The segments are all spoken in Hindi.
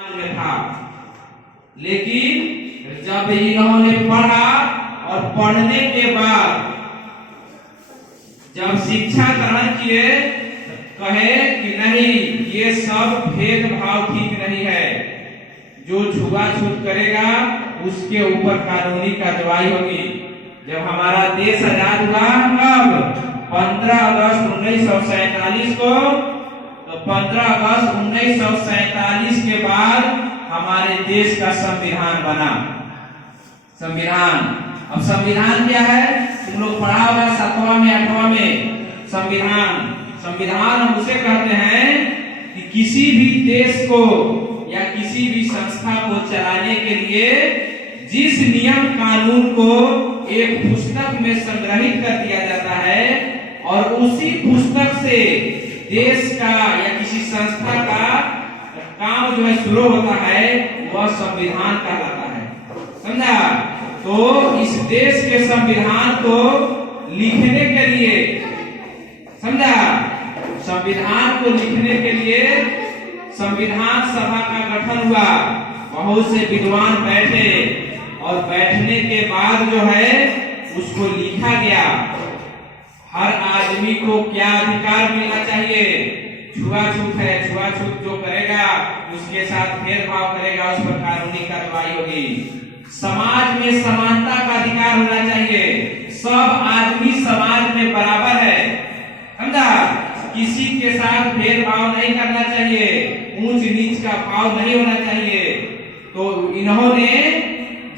में था, लेकिन जब इन्होंने पढ़ा और पढ़ने के बाद जब शिक्षा ग्रहण किए, कहे कि नहीं, ये सब भेदभाव ठीक नहीं है, जो छुआछूत करेगा उसके ऊपर कानूनी कार्रवाई होगी। जब हमारा देश आजाद हुआ कब? 15 अगस्त 1947 को। तो 15 अगस्त 1947 के बाद हमारे देश का संविधान बना। संविधान, अब संविधान क्या है? तुम लोग पढ़ा होगा 7वां में 8वां में। संविधान, संविधान हम उसे कहते हैं कि किसी भी देश को या किसी भी संस्था को चलाने के लिए जिस नियम कानून को एक पुस्तक में संग्रहित कर दिया जाता है और उसी पुस्तक से देश का या किसी संस्था का काम जो है शुरू होता है, वह संविधान कहलाता है। समझा? तो इस देश के संविधान को लिखने के लिए, समझा, संविधान को लिखने के लिए संविधान सभा का गठन हुआ। बहुत से विद्वान बैठे और बैठने के बाद जो है उसको लिखा गया, हर आदमी को क्या अधिकार मिलना चाहिए। छुआछूत है, छुआछूत जो करेगा उसके साथ भेदभाव करेगा, उस पर कानूनी कार्रवाई होगी। समाज में समानता का अधिकार होना चाहिए, सब आदमी समाज में बराबर है। समझा? किसी के साथ भेदभाव नहीं करना चाहिए, ऊंच नीच का भाव नहीं होना चाहिए। तो इन्होंने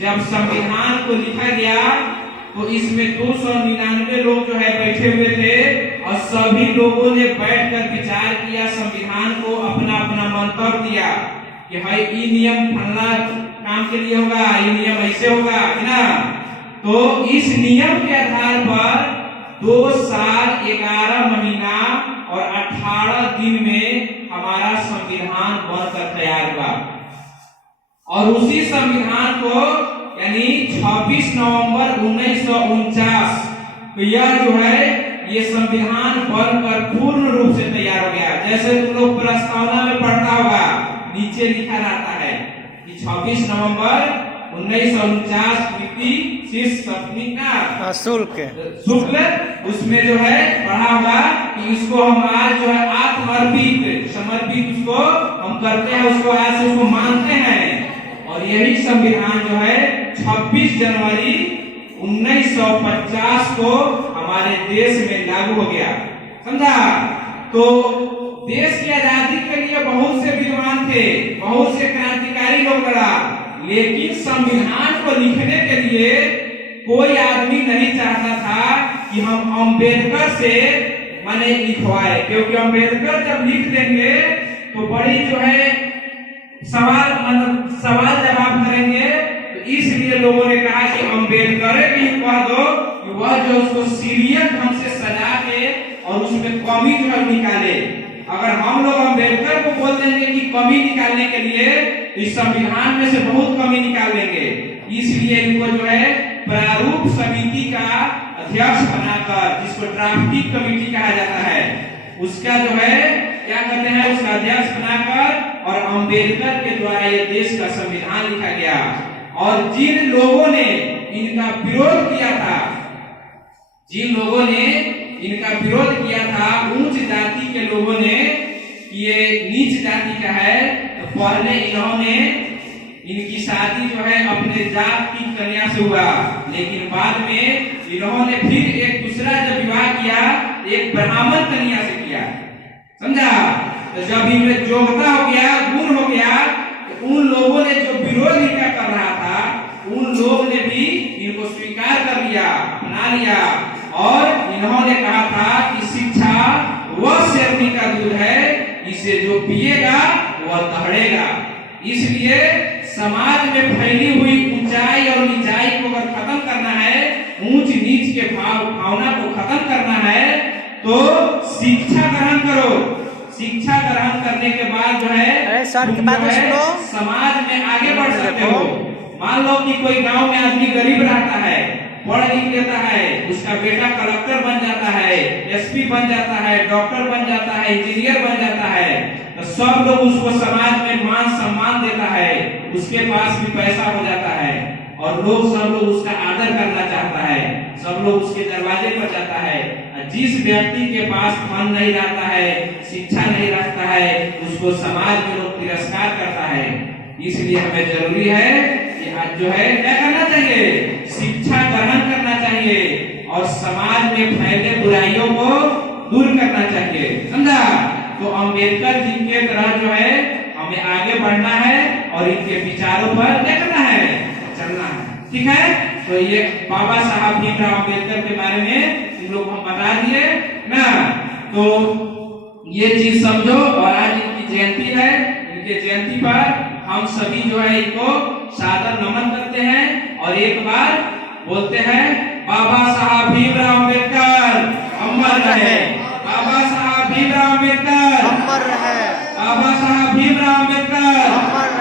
जब संविधान को लिखा गया तो इसमें 299 लोग जो है बैठे हुए थे और सभी लोगों ने बैठकर विचार किया, संविधान को अपना अपना मंतव्य दिया कि भाई ये नियम फलना काम के लिए होगा, ये नियम ऐसे होगा कि ना। तो इस नियम के आधार पर 2 साल 11 महीना और 18 दिन में हमारा संविधान बनकर तैयार हुआ। और उसी संविधान को यानी 26 नवंबर 1949 तो यह जो है ये संविधान बनकर पूर्ण रूप से तैयार हो गया। जैसे तुम लोग प्रस्तावना में पढ़ता होगा, नीचे लिखा रहता है कि 26 नवंबर 1949 कृति शीर्ष सप्तमी का शुक्ल, उसमें जो है पढ़ा होगा कि इसको हम आज जो है आत्मर्पित समर्पित उसको हम करते हैं, उसको आज से उसको मानते हैं। और यही संविधान जो है 26 जनवरी 1950 को हमारे देश में लागू हो गया। समझा? तो देश की आजादी के लिए बहुत से विद्वान थे, बहुत से क्रांतिकारी लोग लड़ा, लेकिन संविधान को लिखने के लिए कोई आदमी नहीं चाहता था कि हम अम्बेडकर से माने लिखवाए, क्योंकि अम्बेडकर जब लिख देंगे तो बड़ी जो है सवाल जवाब करेंगे। तो इसलिए लोगों ने कहा कि अम्बेडकर भी कह दो कि वह जो उसको सीरियस ढंग से सजा के और उसमें कमी जो है निकाले। अगर हम लोग अम्बेडकर को बोल देंगे कि कमी निकालने के लिए, तो इस संविधान में से बहुत कमी निकाल देंगे। इसलिए इनको जो है प्रारूप समिति का अध्यक्ष बनाकर, जिसको ड्राफ्टिंग कमेटी कहा जाता है, उसका जो है क्या कहते हैं, उसका अध्यक्ष बनाकर और अम्बेडकर के द्वारा ये देश का संविधान लिखा गया। और जिन लोगों ने इनका विरोध किया था, जिन लोगों ने इनका विरोध किया था, उच्च जाति के लोगों ने, ये नीच जाति का है, तो पहले इन्होंने इनकी शादी जो है अपने जात की कन्या से हुआ, लेकिन बाद में इन्होंने फिर एक दूसरा जब विवाह किया, एक ब्राह्मण कन्या से किया। समझा? तो जब इनमें योग्यता हो गया, गुण हो गया, तो उन लोगों ने जो विरोध इनका कर रहा था, उन लोगों ने भी इनको स्वीकार कर लिया, अपना लिया। और इन्होंने कहा था कि शिक्षा वह शेरनी का दूध है, इसे जो पिएगा वह दहड़ेगा। इसलिए समाज में फैली हुई ऊंचाई और नीचाई को अगर खत्म करना है, ऊंच नीच के भावना को खत्म करना है, तो शिक्षा ग्रहण करो। शिक्षा ग्रहण करने के बाद जो है समाज में आगे बढ़ सकते हो। मान लो कि कोई गांव में आदमी गरीब रहता है, पढ़ लिख लेता है, उसका बेटा कलेक्टर बन जाता है, एसपी बन जाता है, डॉक्टर बन जाता है, इंजीनियर बन जाता है, तो सब लोग उसको समाज में मान सम्मान देता है, उसके पास भी पैसा हो जाता है और सब लोग उसका आदर करना चाहता है, सब लोग उसके दरवाजे पर जाता है। जिस व्यक्ति के पास धन नहीं रहता है, शिक्षा नहीं रखता है, उसको समाज में लोग तिरस्कार करता है। इसलिए हमें जरूरी है कि आज जो है क्या करना चाहिए, शिक्षा ग्रहण करना चाहिए और समाज में फैले बुराइयों को दूर करना चाहिए, समझा। तो अम्बेडकर जी के तरह जो है हमें आगे बढ़ना है और इनके विचारों पर क्या करना है, चलना है, ठीक है। तो ये बाबा साहब भीमराव अम्बेडकर के बारे में इन लोग हम बता दिए ना, तो ये चीज समझो। और आज इनकी जयंती है, इनके जयंती पर हम सभी जो है इनको सादर नमन करते हैं और एक बार बोलते हैं बाबा साहब भीमराव अम्बेडकर अमर रहे, बाबा साहब भीमराव अम्बेडकर अमर रहे, बाबा साहब भीमराव अम्बेडकर अमर रहे।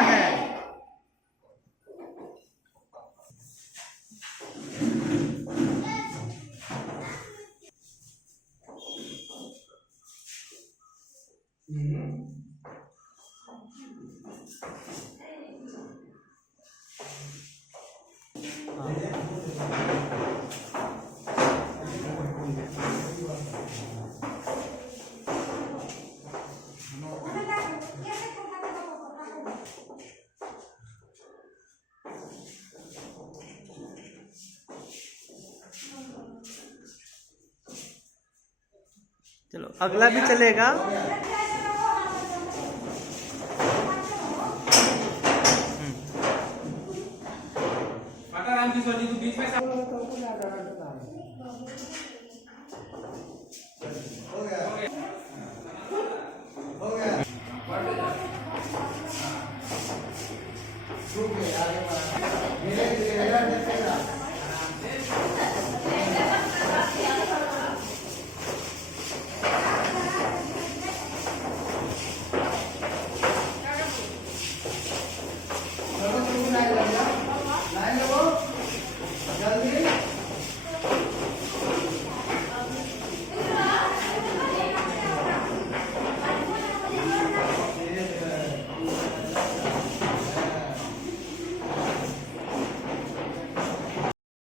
चलो अगला भी चलेगा। माता राम जी सोची तू बीच में आगे बढ़ा